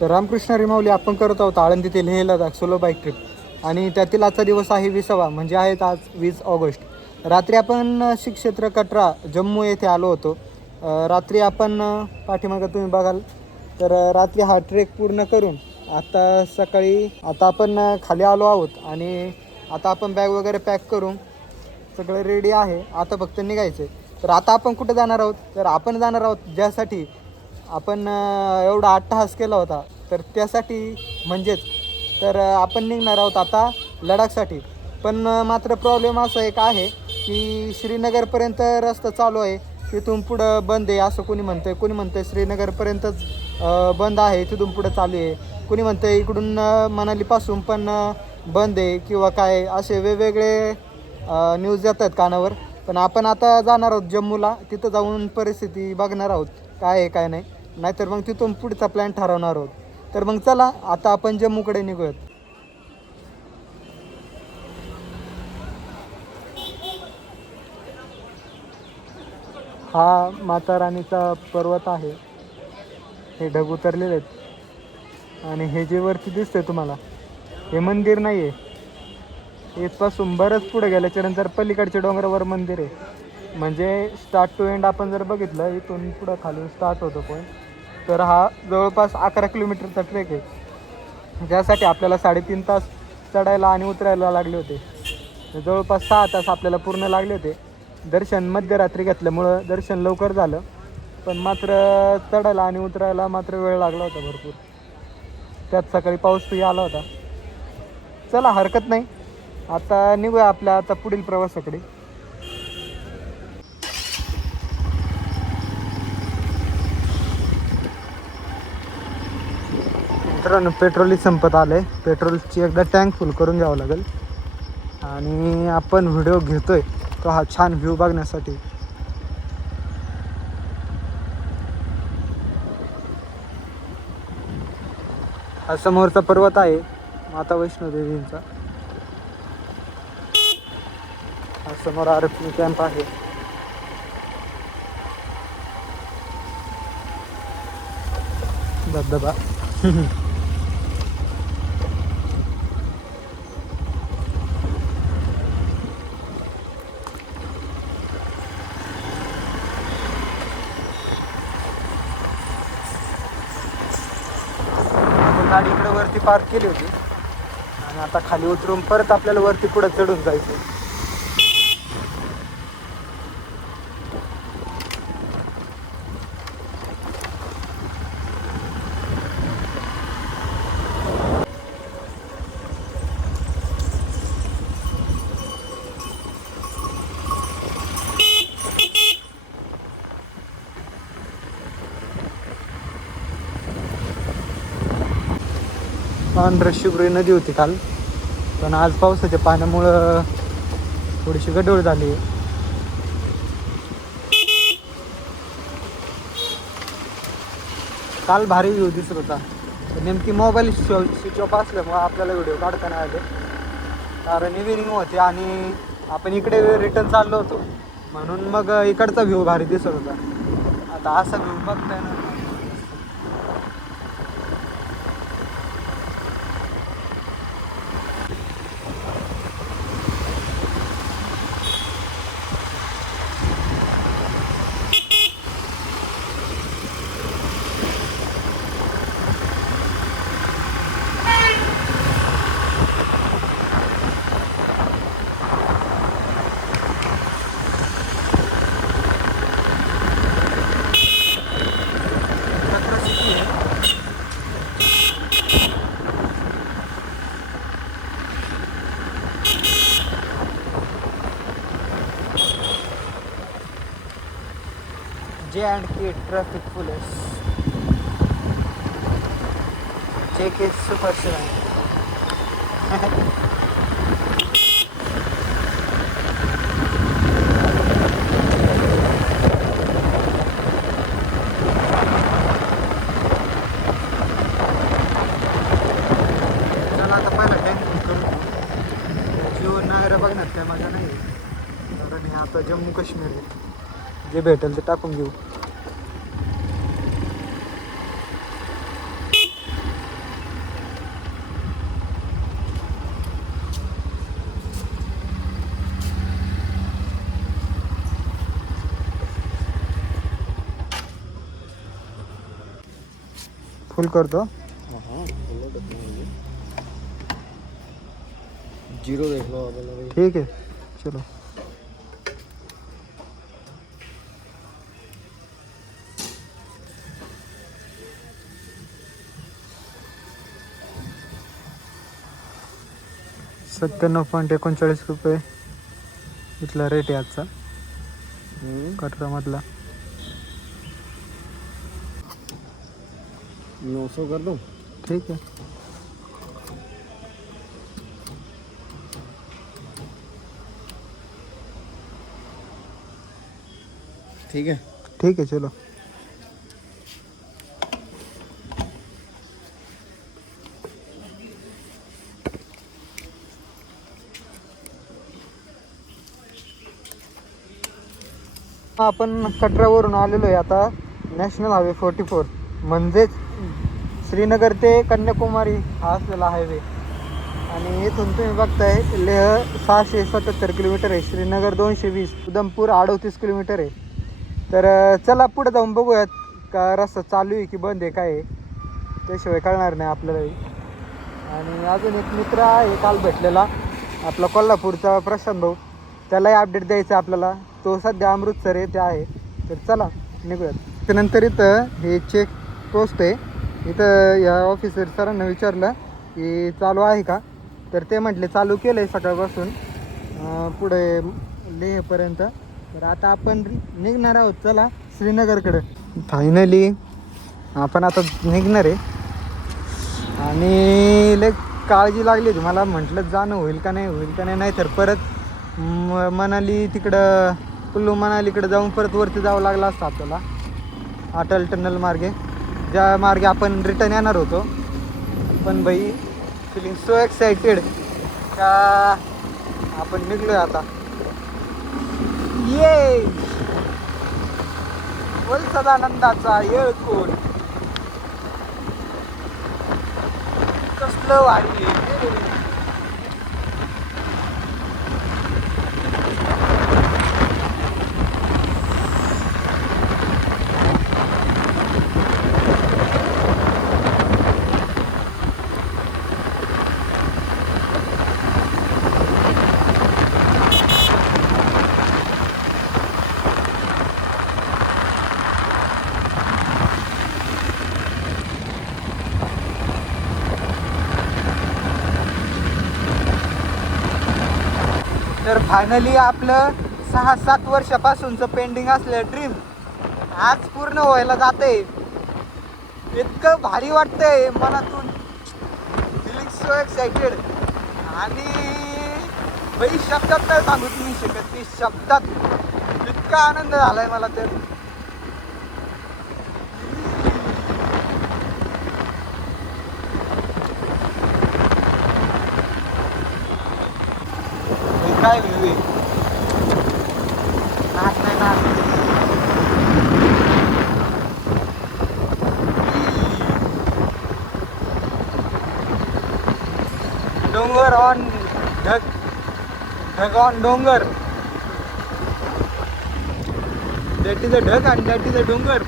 तर रामकृष्ण रिमावली आपण करत आहोत आळंदी ते Leh Ladakh solo bike trip आणि त्यातील आजचा दिवस आहे 20वा म्हणजे आहेत आज 20 ऑगस्ट. रात्री आपण श्री क्षेत्र कटरा जम्मू येथे आलो होतो. रात्री आपण पाठीमागं तुम्ही बघाल तर रात्री हा ट्रेक पूर्ण करून आता आपण खाली आलो आहोत आणि आता आपण बॅग वगैरे पॅक करून सगळं रेडी आहे. आता फक्त निघायचं. तर आता आपण कुठे जाणार आहोत तर आपण जाणार आहोत ज्यासाठी आपण एवढा अट्टहास केला होता तर त्यासाठी म्हणजेच तर आपण निघणार आहोत आता लडाखसाठी. पण मात्र प्रॉब्लेम असा एक आहे की श्रीनगरपर्यंत रस्ता चालू आहे, तिथून पुढं बंद आहे असं कोणी म्हणतं आहे. कोणी म्हणतं आहे श्रीनगरपर्यंतच बंद आहे, तिथून पुढं चालू आहे. कोणी म्हणतं आहे इकडून मनालीपासून पण बंद आहे किंवा काय, असे वेगवेगळे न्यूज येतात कानावर. पण आपण आता जाणार आहोत जम्मूला, तिथं जाऊन परिस्थिती बघणार आहोत काय आहे काय नाही. नाहीतर मग तिथून पुढचा प्लॅन ठरवणार आहोत. तर मग चला आता आपण जम्मूकडे निघूयात. हा माता राणीचा पर्वत आहे. हे ढग उतरलेले आहेत आणि हे जे वरती दिसतंय तुम्हाला हे मंदिर नाही आहे. इथपासून बरंच पुढे गेल्याच्या नंतर पलीकडच्या डोंगरावर मंदिर आहे. म्हणजे स्टार्ट टू एंड आपण जर बघितलं इथून पुढं खालून स्टार्ट होतो पॉईंट, तर हा जवळपास 11 किलोमीटरचा ट्रेक आहे. ज्यासाठी आपल्याला 3.5 तास चढायला आणि उतरायला लागले होते. जवळपास 6 तास आपल्याला पूर्ण लागले होते. दर्शन मध्यरात्री घेतल्यामुळं दर्शन लवकर झालं, पण मात्र चढायला आणि उतरायला मात्र वेळ लागला होता भरपूर. त्यात सकाळी पाऊसही आला होता. चला हरकत नाही, आता निघूया आपल्या आता पुढील प्रवासाकडे. मित्रांनो पेट्रोलही संपत आलं आहे. पेट्रोलची एकदा टँक फुल करून घ्यावं लागेल आणि आपण व्हिडिओ घेतोय तो हा छान व्ह्यू बघण्यासाठी. हा समोरचा पर्वत आहे माता वैष्णोदेवींचा. हा समोर आरक्षण कॅम्प आहे. धबधबा गाडी इकडे वरती पार्क केली होती आणि आता खाली उतरून परत आपल्याला वरती पुढे चढून जायचं. पांढऱ्या शुभ्र नदी होती काल, पण आज पावसाच्या पाण्यामुळं थोडीशी गडबड झाली आहे. काल भारी व्ह्यू दिसत होता, नेमकी मोबाईल स्विच ऑफ असल्यामुळं आपल्याला व्हिडिओ काढता नाही आले, कारण इव्हिनिंग होते आणि आपण इकडे रिटर्न चाललो होतो म्हणून मग इकडचा व्ह्यू भारी दिसत होता. आता असा व्ह्यू बघताय ना. J&K traffic police. JK super shine. चला आता पहिला टँक करू. जीवन नायरा बघण्यात काय मजा नाही, कारण हे आता जम्मू काश्मीर आहे. जे भेटेल ते टाकून घेऊ. फुल करतो. जीरो देख लो आप. ठीक आहे चलो. ₹97.39 इथला रेट आहे आजचा कटरामधला. 900 कर दो. ठीक आहे. ठीक है. ठीक आहे चलो. आपण कटरावरून आलेलो आहे आता नॅशनल हायवे 44 म्हणजेच श्रीनगर ते कन्याकुमारी हा असलेला हायवे. आणि इथून तुम्ही बघताय लेह 677 किलोमीटर आहे, श्रीनगर 220, उधमपूर 38 किलोमीटर आहे. तर चला पुढे जाऊन बघूयात का रस्ता चालू आहे की बंद आहे काय आहे, त्याशिवाय कळणार नाही आपल्यालाही. आणि अजून एक मित्र आहे काल भेटलेला आपला कोल्हापूरचा प्रशांत भाऊ, त्यालाही अपडेट द्यायचं आपल्याला. तो सध्या अमृतसर येथे आहे. तर चला निघूयात. त्यानंतर इथं हे चेक पोस्ट आहे. इथं या ऑफिसर सरांना विचारलं की चालू आहे का, तर ते म्हटले चालू केलं आहे सकाळपासून पुढे लेहपर्यंत. तर आता आपण निघणार आहोत चला श्रीनगरकडे. फायनली आपण आता निघणार आहे. आणि लय काळजी लागली होती मला, म्हटलं जाणं होईल का नाही नाही तर परत मनाली तिकडं कुल्लू मनालीकडे जाऊन परत वरती जावं लागलं असतं आपल्याला अटल टनल मार्गे, ज्या मार्गे आपण रिटर्न येणार होतो. पण भाई फिलिंग सो एक्साइटेड का आपण निघलोय आता. ये बोल सदानंदाचा येळकोट कसलं वाढली. तर फायनली आपलं 6-7 वर्षापासूनचं पेंडिंग असलेलं ड्रीम आज पूर्ण व्हायला जातंय. इतकं भारी वाटतंय मनातून, फिलिंग सो एक्साइटेड. आणि भाई शब्दात नाही सांगू तुम्ही शकत नाही, शब्दात इतका आनंद झालाय मला. तर काय व्ह्यू आहे, नाच नाही नाच. डोंगर ऑन ढग, ढग ऑन डोंगर. दॅट इज अ ढग अँड दॅट इज अ डोंगर,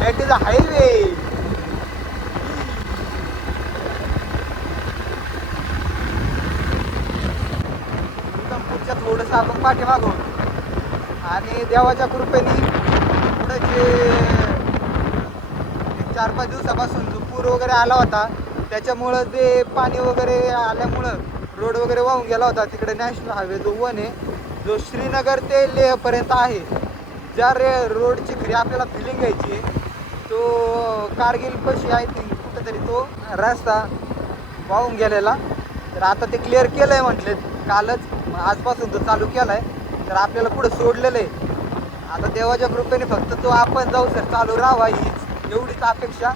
दॅट इज अ हायवे. थोडंसं आपण पाठीमागून आणि देवाच्या कृपेने पुढे जे 4-5 दिवसापासून जो पूर वगैरे आला होता त्याच्यामुळं ते पाणी वगैरे आल्यामुळं रोड वगैरे वाहून गेला होता. तिकडे नॅशनल हायवे जो 1 आहे, जो श्रीनगर ते लेहपर्यंत आहे, ज्या रोडची खरी आपल्याला फिलिंग घ्यायची आहे, तो कारगिल पशी आय थिंक कुठेतरी तो रस्ता वाहून गेलेला. तर आता ते क्लिअर केलं आहे म्हटले कालच, आजपासून तो चालू केला आहे. तर आपल्याला पुढे सोडलेलं आहे. आता देवाच्या कृपेने फक्त तो आपण जाऊ सर चालू राहावा, हीच एवढीच अपेक्षा,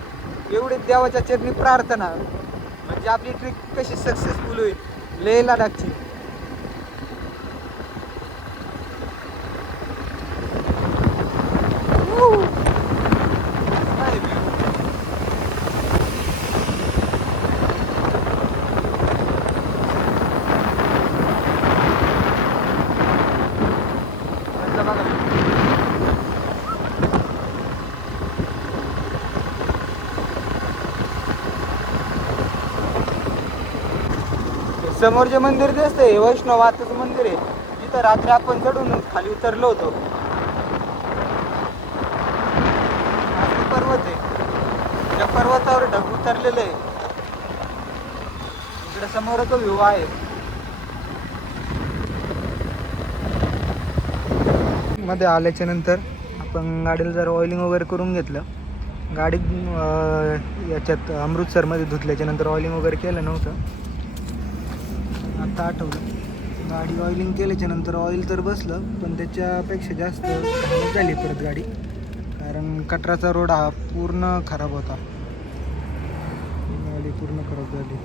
एवढीच देवाच्या चरणी प्रार्थना. म्हणजे आपली ट्रिप कशी सक्सेसफुल होईल लेह लडाखची. समोर जे मंदिर दिसतंय वैष्णवाचं मंदिर आहे, तिथं रात्री आपण चढून खाली उतरलो होतो. हा पर्वत आहे, त्या पर्वतावर ढग उतरलेले आहे. इकडे समोरच व्ह्यू आहे. मध्ये आल्याच्या नंतर आपण गाडीला जर ऑइलिंग वगैरे करून घेतलं. गाडी याच्यात अमृतसरमध्ये धुतल्याच्या नंतर ऑइलिंग वगैरे केलं नव्हतं. आता आठवलं, गाडी ऑइलिंग केल्याच्या नंतर ऑइल तर बसलं, पण त्याच्यापेक्षा जास्त घाण झाली परत गाडी, कारण कटराचा रोड हा पूर्ण खराब होता. गाडी पूर्ण खराब झाली.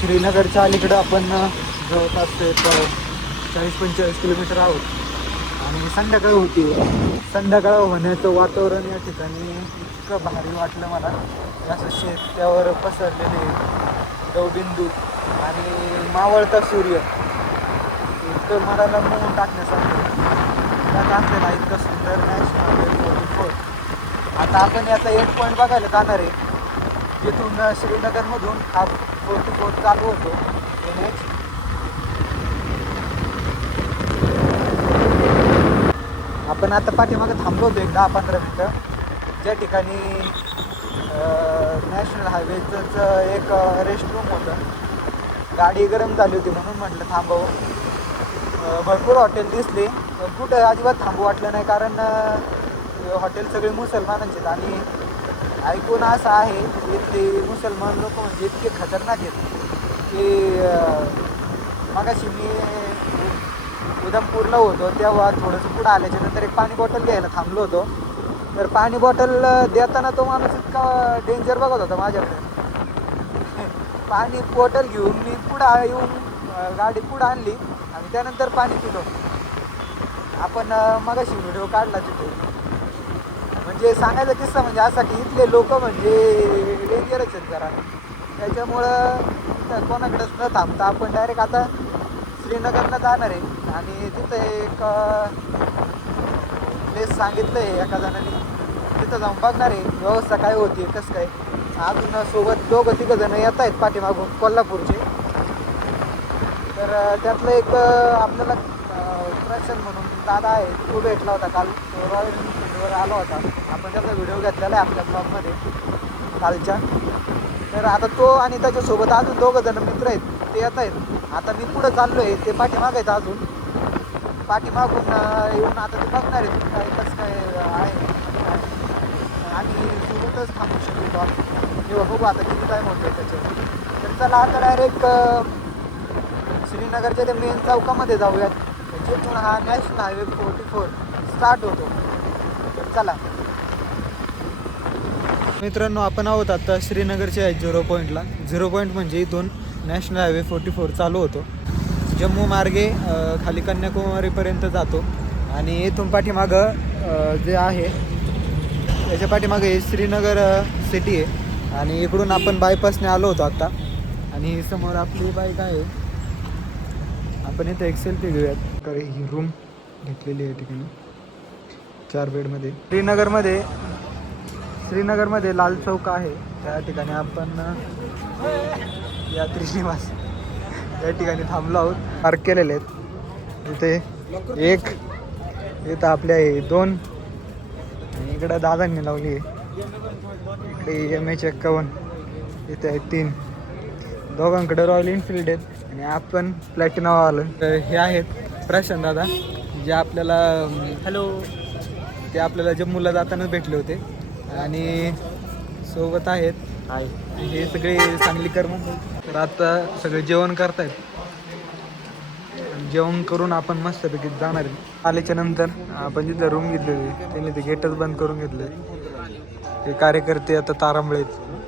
श्रीनगरच्या अलीकडं आपण जवळपास 40-45 किलोमीटर आहोत. आणि संध्याकाळ होती. संध्याकाळ होण्याचं वातावरण या ठिकाणी इतकं भारी वाटलं मला. असं शेतावर पसरलेले दवबिंदू आणि मावळता सूर्य इतकं मनाला मोहून टाकण्यासारखं त्यात असलेला इतकं सुंदर नॅशनल हायवे 44. आता आपण याचा एंड पॉईंट बघायला जाणार आहे, जिथून श्रीनगरमधून हा 44 चालू होतो. आपण आता पाठीमागं थांबलो होतो 10-15 मिनटं, ज्या ठिकाणी नॅशनल हायवेचंच एक रेस्ट रूम होतं. गाडी गरम झाली होती म्हणून म्हटलं थांबावं. भरपूर हॉटेल दिसले, पण कुठं अजिबात थांबू वाटलं नाही, कारण हॉटेल सगळे मुसलमानांचे. आणि ऐकून असं आहे इथले मुसलमान लोक म्हणजे इतके खतरनाक आहेत की मगाशी मी उधमपूरला होतो तेव्हा थोडंसं पुढं आल्याच्या नंतर एक पाणी बॉटल घ्यायला थांबलो होतो. तर पाणी बॉटल देताना तो माणूस इतका डेंजर बघत होता माझ्याकडे. पाणी बॉटल घेऊन मी पुढं येऊन गाडी पुढं आणली आणि त्यानंतर पाणी पिलो. आपण मगाशी व्हिडिओ काढला तिथे. म्हणजे सांगायचा किस्सा म्हणजे असा की इथले लोक म्हणजे डेंजरच आहेत जरा. त्याच्यामुळं कोणाकडेच न थांबता आपण डायरेक्ट आता श्रीनगरला जाणार आहे. आणि तिथं एक प्लेस सांगितलं आहे एका जणांनी, तिथं जाऊन बघणार आहे व्यवस्था काय होती कसं काय. अजून सोबत 2-3 जण येत आहेत पाठीमागून कोल्हापूरचे. तर त्यातलं एक आपल्याला प्रशांत म्हणून दादा आहे, तो भेटला होता काल. तो रॉयल एनफिल्डवर आला होता. आपण त्याचा व्हिडिओ घेतलेला आहे आपल्या ब्लॉगमध्ये कालच्या. तर आता तो आणि त्याच्यासोबत अजून 2 जण मित्र आहेत, ते येत आहेत. आता मी पुढं चाललो आहे, ते पाठीमाग आहेत अजून. पाठीमागून येऊन आता ते बघणार आहेत काय कसं काय आहे. आणि सोबतच थांबू शकतो किंवा बघू आता किती टाईम होतो त्याच्यावर. तर चला आता डायरेक्ट श्रीनगरच्या त्या मेन चौकामध्ये जाऊयात, जिथून हा नॅशनल हायवे 44 स्टार्ट होतो. तर चला मित्रांनो, आपण आहोत आता श्रीनगरच्या 0 पॉईंटला. 0 पॉईंट म्हणजे इथून नॅशनल हायवे 44 चालू होतो. जम्मू मार्गे खाली कन्याकुमारीपर्यंत जातो. आणि इथून पाठीमागं जे आहे त्याच्या पाठीमागे श्रीनगर सिटी आहे. आणि इकडून आपण बायपासने आलो होतो आत्ता. आणि समोर आपली बाईक आहे. आपण इथं एक सेल्फी घेऊयात. तर ही रूम घेतलेली आहे ठिकाणी 4 बेडमध्ये. श्रीनगरमध्ये लाल चौक आहे, त्या ठिकाणी आपण यात्री निवास या ठिकाणी थांबलो आहोत. पार्क केलेले आहेत. इथे एक, इथं आपले आहे 2, आणि इकडं दादांनी लावली आहे. इकडे MH51, इथे आहे 3. दोघांकडे रॉयल एनफिल्ड आहेत आणि आपण प्लॅटिना आलो. तर हे आहेत प्रशांत दादा, जे आपल्याला ते आपल्याला जम्मूला जातानाच भेटले होते. आणि सोबत आहेत हाय. हे सगळे चांगली कर्म. तर आता सगळे जेवण करतायत. जेवण करून आपण मस्तपैकी जाणार आहे. आल्याच्या नंतर आपण जिथं रूम घेतलेली त्यांनी ते गेटच बंद करून घेतले. ते कार्यकर्ते आता तारांबळे आहेत.